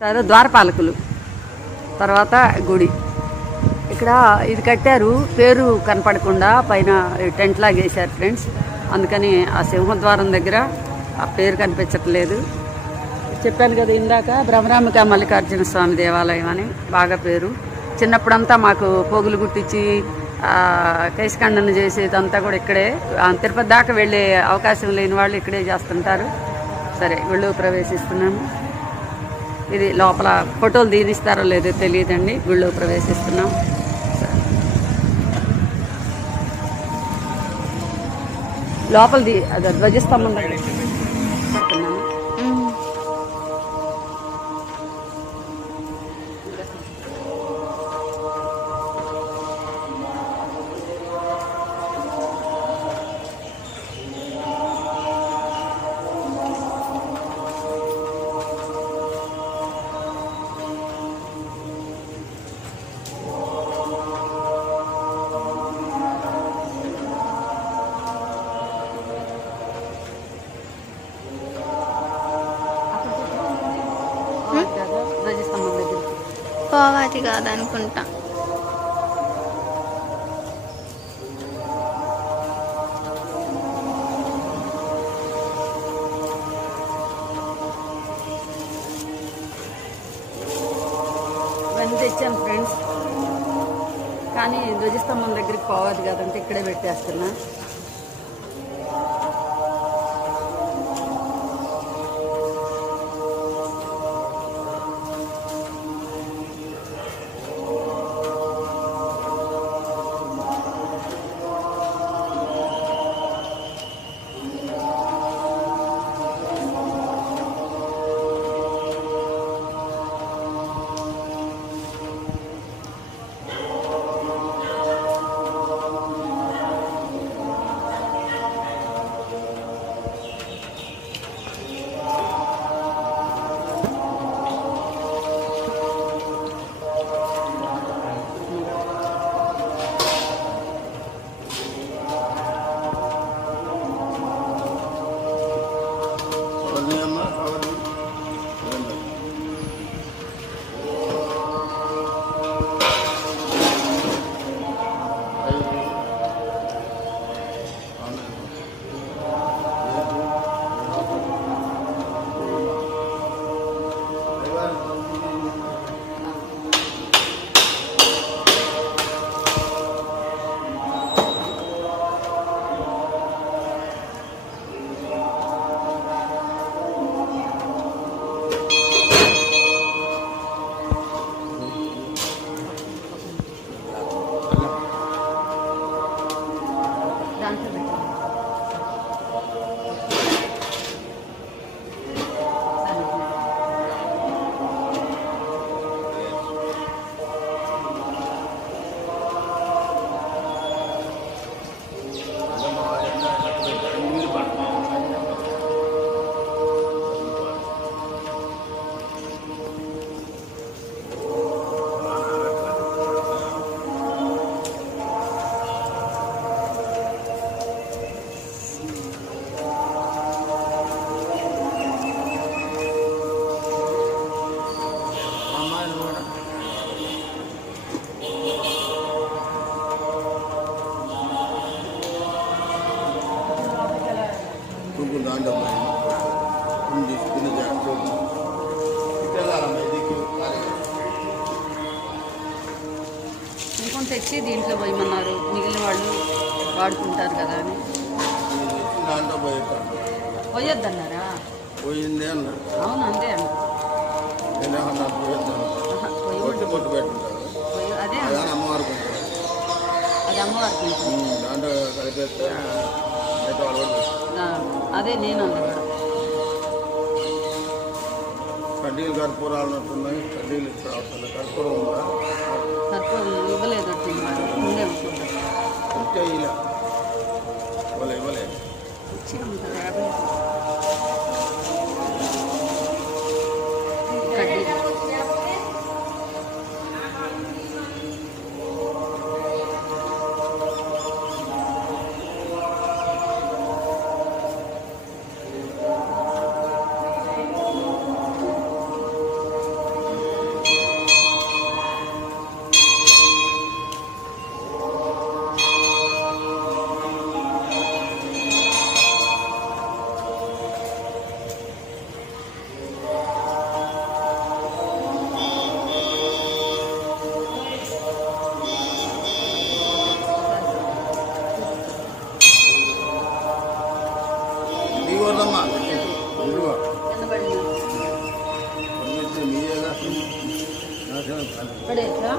ద్వారపాలకులు తర్వాత గుడి ఇక్కడ ఇది కట్టారు. పేరు కనపడకుండా పైన టెంట్ లాగా వేశారు ఫ్రెండ్స్. అందుకని ఆ సింహద్వారం దగ్గర ఆ పేరు కనిపించట్లేదు. చెప్పాను కదా ఇందాక, భ్రమరాంబిక మల్లికార్జున స్వామి దేవాలయం అని బాగా పేరు. చిన్నప్పుడంతా మాకు పోగులు గుట్టించి కేశఖండన చేసేదంతా కూడా ఇక్కడే. తిరుపతి దాకా వెళ్ళే అవకాశం లేని వాళ్ళు ఇక్కడే చేస్తుంటారు. సరే గుళ్ళో ప్రవేశిస్తున్నాము. ఇది లోపల ఫోటోలు తీనిస్తారో లేదో తెలియదండి. గుళ్ళో ప్రవేశిస్తున్నాం. లోపలిది అది ధ్వజస్తంభం దగ్గర పోవాలి కాదనుకుంటా. ఇవన్నీ తెచ్చాను ఫ్రెండ్స్, కానీ ధ్వజస్తంభం దగ్గరికి పోవాలి కదంటే ఇక్కడే పెట్టేస్తున్నా. ఇంకొంత తెచ్చి దీంట్లో పోయమన్నారు, మిగిలిన వాళ్ళు వాడుకుంటారు కదా అని. పోయొద్దన్నారా? పోయిందే అన్న. అవును అంతే అన్న. అదే అమ్మవారికి అది అమ్మవారికి దాంట్లో కలిపేస్తే అదే నేను అంత కూడా. కడ్డీలు కర్పూరాలు ఉన్నట్టున్నాయి. కడ్డీలు ఇక్కడ అవసరం కర్పూరం ఉందా? కర్పూరం ఇవ్వలేదు, ముందే ఉంటుంటారు. ఉంటే ఇలా ఇవ్వలేదు. వచ్చి ఉంటుంది 50 కడ్డీ. పడేయచ్చా?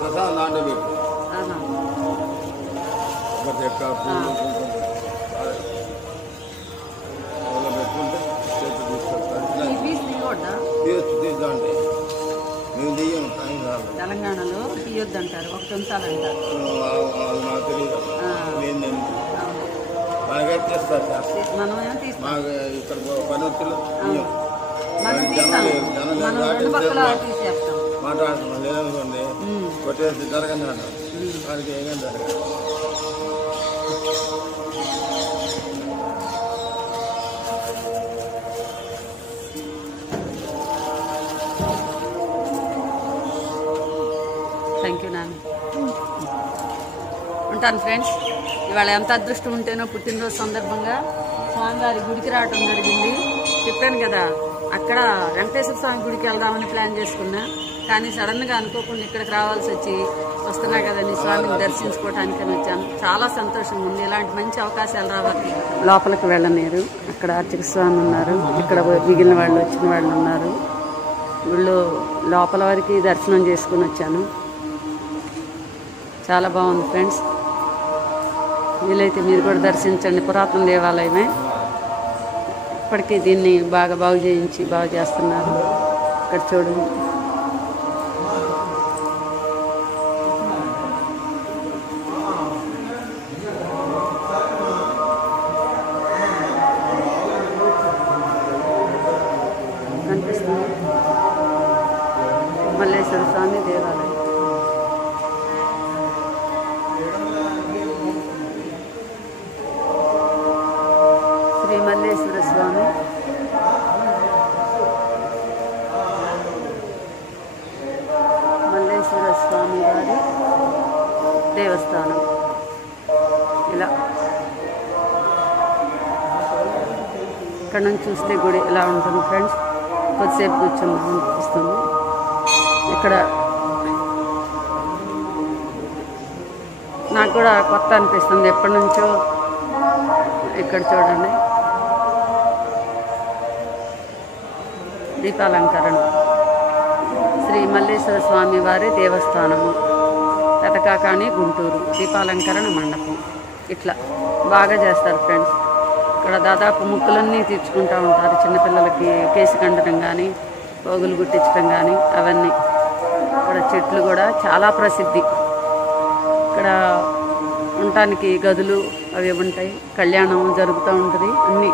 ప్రసాదం దాంట్లో పెట్టు. ఆహా. ఒక చెక్క పువ్వు కుంకుమ అలా పెట్టుకుంటే చేతి తీసుకొస్తాను. ఈ పీస్ తీయకూడదా? తీద్దాంటే మేము తీయం టైం కాదు. తెలంగాణలో తీయొద్దంటారు, ఒకటి ఉంచాలంటారు. వాళ్ళు నాకు తెలియదు. నేను మాకైతే చేస్తారు సార్. మనమేమో తీస్తాం. మాకు ఇక్కడ పని వచ్చులు మనం తీస్తాం, మనం రెండు పక్కల తీసేస్తాం. మాట్లాడుతున్నాం లేదనుకోండి కొట్టేసి జరగండి అంటారు. వారికి ఏం జరగదు. థ్యాంక్ యూ నాన్న. ఉంటాను ఫ్రెండ్స్. ఇవాళ ఎంత అదృష్టం ఉంటేనో పుట్టినరోజు సందర్భంగా స్వామివారి గుడికి రావటం జరిగింది. చెప్పాను కదా, అక్కడ వెంకటేశ్వర స్వామి గుడికి వెళ్దామని ప్లాన్ చేసుకున్నా, కానీ సడన్గా అనుకోకుండా ఇక్కడికి రావాల్సి వచ్చి వస్తున్నా కదని స్వామిని దర్శించుకోవటానికని వచ్చాను. చాలా సంతోషంగా ఉంది. ఇలాంటి మంచి అవకాశాలు రావాలి. లోపలికి వెళ్ళలేరు. అక్కడ అర్చక స్వామి ఉన్నారు, ఇక్కడ మిగిలిన వాళ్ళు వచ్చిన వాళ్ళు ఉన్నారు. గుళ్ళో లోపల వరకు దర్శనం చేసుకుని వచ్చాను. చాలా బాగుంది ఫ్రెండ్స్. వీలైతే మీరు కూడా దర్శించండి. పురాతన దేవాలయమే. ఇప్పటికీ దీన్ని బాగా బాగు చేస్తున్నారు. ఇక్కడ చూడండి. కనిపిస్తుంది మల్లేశ్వర స్వామి దేవాలయం. శ్రీ మల్లేశ్వర స్వామి వారి దేవస్థానం. ఇలా ఇక్కడ నుంచి చూస్తే గుడి ఇలా ఉంటుంది ఫ్రెండ్స్. కొద్దిసేపు కూర్చుందాం అనిపిస్తుంది. ఇక్కడ నాకు కూడా కొత్త అనిపిస్తుంది ఎప్పటి నుంచో. ఇక్కడ చూడండి దీపాలంకరణ. శ్రీ మల్లేశ్వర స్వామి వారి దేవస్థానము, పెదకాకాని, గుంటూరు. దీపాలంకరణ మండపం. ఇట్లా బాగా చేస్తారు ఫ్రెండ్స్. ఇక్కడ దాదాపు ముక్కులన్నీ తీర్చుకుంటూ ఉంటారు. చిన్నపిల్లలకి కేసు కండడం కానీ, పోగులు గుట్టించడం కానీ అవన్నీ. ఇక్కడ చెట్లు కూడా చాలా ప్రసిద్ధి. ఇక్కడ ఉండటానికి గదులు అవి ఉంటాయి. కళ్యాణం జరుగుతూ ఉంటుంది అన్నీ.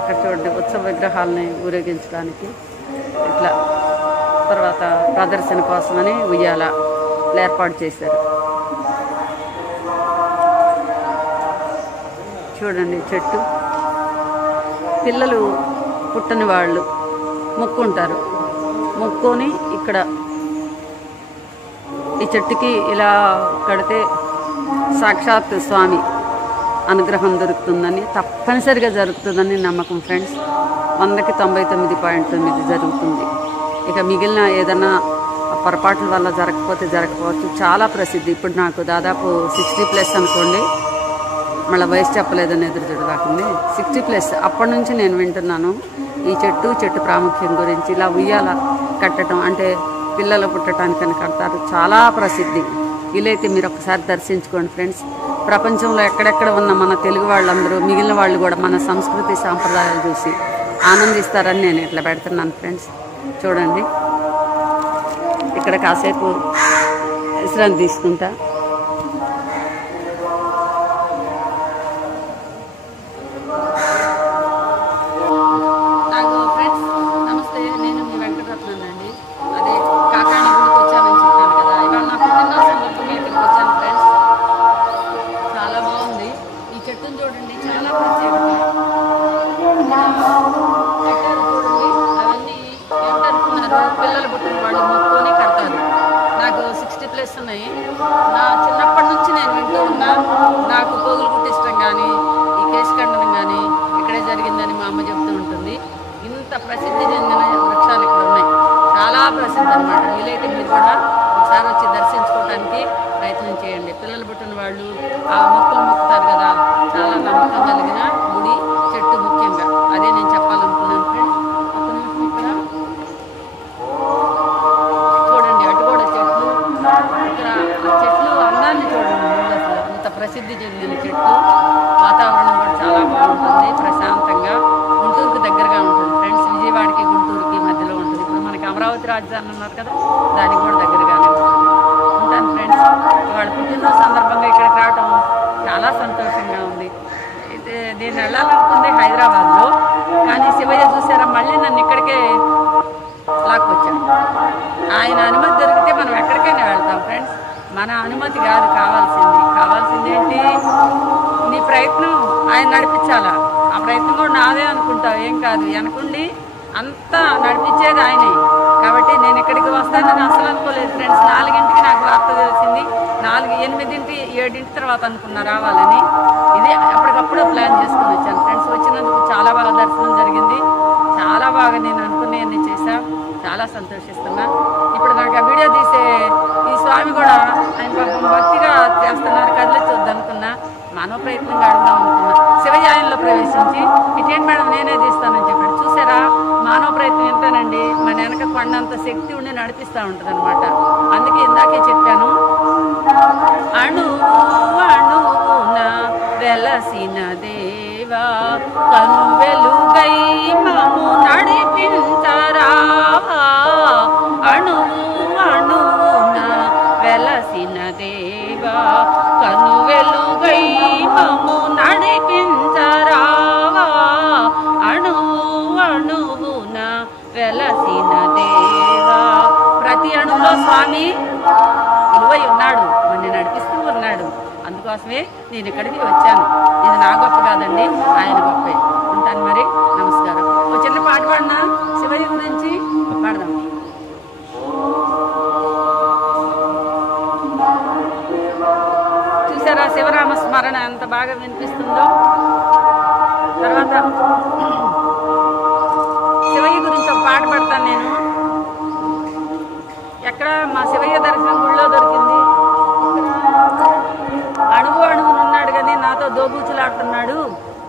ఇక్కడ చూడండి ఉత్సవ విగ్రహాలని ఊరేగించడానికి ఇట్లా. తర్వాత ప్రదర్శన కోసమని ఉయ్యాల ఏర్పాటు చేశారు. చూడండి చెట్టు. పిల్లలు పుట్టని వాళ్ళు మొక్కుంటారు. మొక్కుని ఇక్కడ ఈ చెట్టుకి ఇలా కడితే సాక్షాత్ స్వామి అనుగ్రహం దొరుకుతుందని, తప్పనిసరిగా జరుగుతుందని నమ్మకం ఫ్రెండ్స్. 100కి 99.9 జరుగుతుంది. ఇక మిగిలిన ఏదైనా పొరపాట్ల వల్ల జరగకపోవచ్చు. చాలా ప్రసిద్ధి. ఇప్పుడు నాకు దాదాపు 60+ అనుకోండి. మళ్ళీ వయసు చెప్పలేదని ఎదురు చూడకండి. 60+. అప్పటి నుంచి నేను వింటున్నాను ఈ చెట్టు ప్రాముఖ్యం గురించి. ఇలా ఉయ్యాల కట్టడం అంటే పిల్లలు పుట్టడానికని కడతారు. చాలా ప్రసిద్ధి. వీలైతే మీరు ఒకసారి దర్శించుకోండి ఫ్రెండ్స్. ప్రపంచంలో ఎక్కడెక్కడ ఉన్న మన తెలుగు వాళ్ళందరూ, మిగిలిన వాళ్ళు కూడా మన సంస్కృతి సాంప్రదాయాలు చూసి ఆనందిస్తారని నేను ఇట్లా పెడుతున్నాను ఫ్రెండ్స్. చూడండి ఇక్కడ కాసేపు విశ్రాంతి తీసుకుంటా. నాకు ఫ్రెండ్స్ నమస్తే, నేను మీ వెంకటరత్నండి. అదే కాకాని గుడికి వచ్చానని చెప్పాను కదా. ఇవాళ నా పుట్టినరోజు సందర్భంగా ఇక్కడికి వచ్చాను ఫ్రెండ్స్. చాలా బాగుంది. ఈ చెట్టును చూడండి, చాలా ప్రత్యేకత. కట్టారు చూడండి. అవన్నీ ఏంటనుకున్నారు, పిల్లలు పుట్టిన వాళ్ళు మొక్కుని కడతారు. నాకు 60+ ఉన్నాయి. నా చిన్నప్పటి నుంచి నేను వింటూ ఉన్నా. నాకు పోగులు కుట్టించడం కానీ, ఈ కేసు కండనం కానీ ఇక్కడే జరిగిందని మా అమ్మ చెప్తూ ఉంటుంది. ఇంత ప్రసిద్ధి చెందిన వృక్షాలు ఇక్కడ ఉన్నాయి. చాలా ప్రసిద్ధి అన్నమాట. వీలైతే మీరు కూడా ఒకసారి వచ్చి దర్శించుకోవడానికి ప్రయత్నం చేయండి. పిల్లలు పుట్టిన వాళ్ళు ఆ మొక్కలు మొక్కుతారు కదా. చాలా నమ్మకం కలిగిన గుడి, చెట్టు ముఖ్యంగా. అదే నేను చెప్పాలనుకున్నాను ఫ్రెండ్స్. ఒక నిమిషం ఇక్కడ అమరావతి రాజధాని అన్నారు కదా, దానికి కూడా దగ్గరగానే ఉంటాను ఫ్రెండ్స్. ఇవాళ పుట్టినరోజు సందర్భంగా ఇక్కడికి రావటం చాలా సంతోషంగా ఉంది. నేను వెళ్ళాలనుకుంది హైదరాబాద్లో, కానీ శివయ్య చూసారా మళ్ళీ నన్ను ఇక్కడికే లాక్కొచ్చాను. ఆయన అనుమతి దొరికితే మనం ఎక్కడికైనా వెళ్తాం ఫ్రెండ్స్. మన అనుమతి కాదు కావాల్సింది ఏంటి? నీ ప్రయత్నం ఆయన నడిపించాలా. ఆ ప్రయత్నం కూడా నాదే అనుకుంటావు, ఏం కాదు. వెనకుండి అంతా నడిపించేది ఆయనే. కాబట్టి నేను ఇక్కడికి వస్తానని అసలు అనుకోలేదు ఫ్రెండ్స్. 4ంటికి నాకు వార్త తెలిసింది. 4, 8, 7 తర్వాత అనుకున్నా రావాలని. ఇదే అప్పటికప్పుడు ప్లాన్ చేసుకుని వచ్చాను ఫ్రెండ్స్. వచ్చినందుకు చాలా బాగా దర్శనం జరిగింది. చాలా బాగా నేను అనుకునేవన్నీ చేశా. చాలా సంతోషిస్తున్నా. ఇప్పుడు నాకు ఆ వీడియో తీసే ఈ స్వామి కూడా ఆయన పాపం భక్తిగా చేస్తున్నారు, కదిలించొద్దు అనుకున్నా. మానవ ప్రయత్నంగా అడుగుదాం అనుకున్నా. శివయ్య ఆయనలో ప్రవేశించి ఇటేంటి మేడం నేనే తీస్తానని చెప్పాడు. చూసారా, మానవ ప్రయత్నం ఎంతేనండి, మన వెనక కొండంత శక్తి ఉండి నడిపిస్తూ ఉంటుంది అనమాట. అందుకే ఇందాకే చెప్పాను, అణువున వెలసిన దేవా కనువెలుగై మము నడిపించరావా. అణువున వెలసిన దేవా కనువెలుగై మము నడిపించరావా. అణువున వెలసిన దేవా. ప్రతి అణువులో స్వామి నిలువై ఉన్నాడు, మన నడిపిస్తూ ఉన్నాడు. అందుకోసమే నేను ఇక్కడికి వచ్చాను. ఇది నా గొప్ప కాదండి, ఆయన గొప్పే. ఉంటాను మరి, నమస్కారం. ఒక చిన్న పాట పాడినా శివయ్య గురించి పాడదాం. చూసారా శివరామ స్మరణ ఎంత బాగా వినిపిస్తుందో. తర్వాత శివయ్య గురించి ఒక పాట పాడతాను నేను. ఎక్కడ మా శివయ్య దర్శనం గుళ్ళో దొరికింది. అణువునున్నాడు కానీ నాతో దోబూచులాడుతున్నాడు,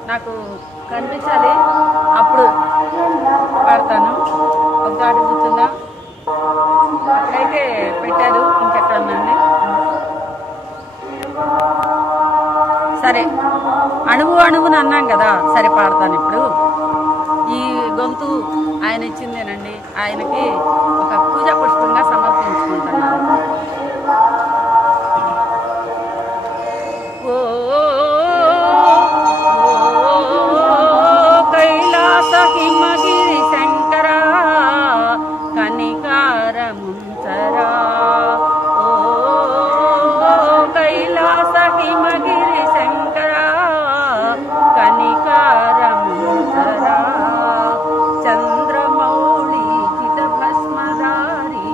నాకు కనిపించాలి, అప్పుడు పాడతాను. ఒక పాట కూర్చుందా, అక్కడైతే పెట్టారు, ఇంకెక్కడ ఉందండి. సరే, అణువును అన్నాం కదా, సరే పాడతాను ఇప్పుడు. ఈ గొంతు ఆయన ఇచ్చిందేనండి, ఆయనకి ఒక పూజా పుష్పంగా సమర్పించుకుంటున్నాను. ఓ కైలాస హిమగిరి శంకర కనికారముంచరా. ఓ కైలాస హిమగిరి శంకర కనికారముంచరా. చంద్రమౌళి చిత భస్మధారి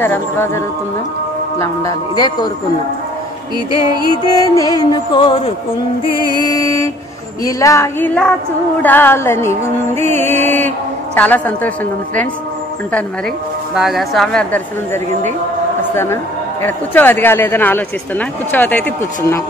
చూసారు ఎంత బాగా జరుగుతుందో. ఇట్లా ఉండాలి, ఇదే కోరుకున్నా, ఇదే నేను కోరుకుంది, ఇలా ఇలా చూడాలని ఉంది. చాలా సంతోషంగా ఉంది ఫ్రెండ్స్. ఉంటాను మరి. బాగా స్వామివారి దర్శనం జరిగింది. వస్తాను. ఇక్కడ కూర్చోవద్ది కాలేదని ఆలోచిస్తున్నా. కూర్చోవద్దు అయితే కూర్చున్నాం.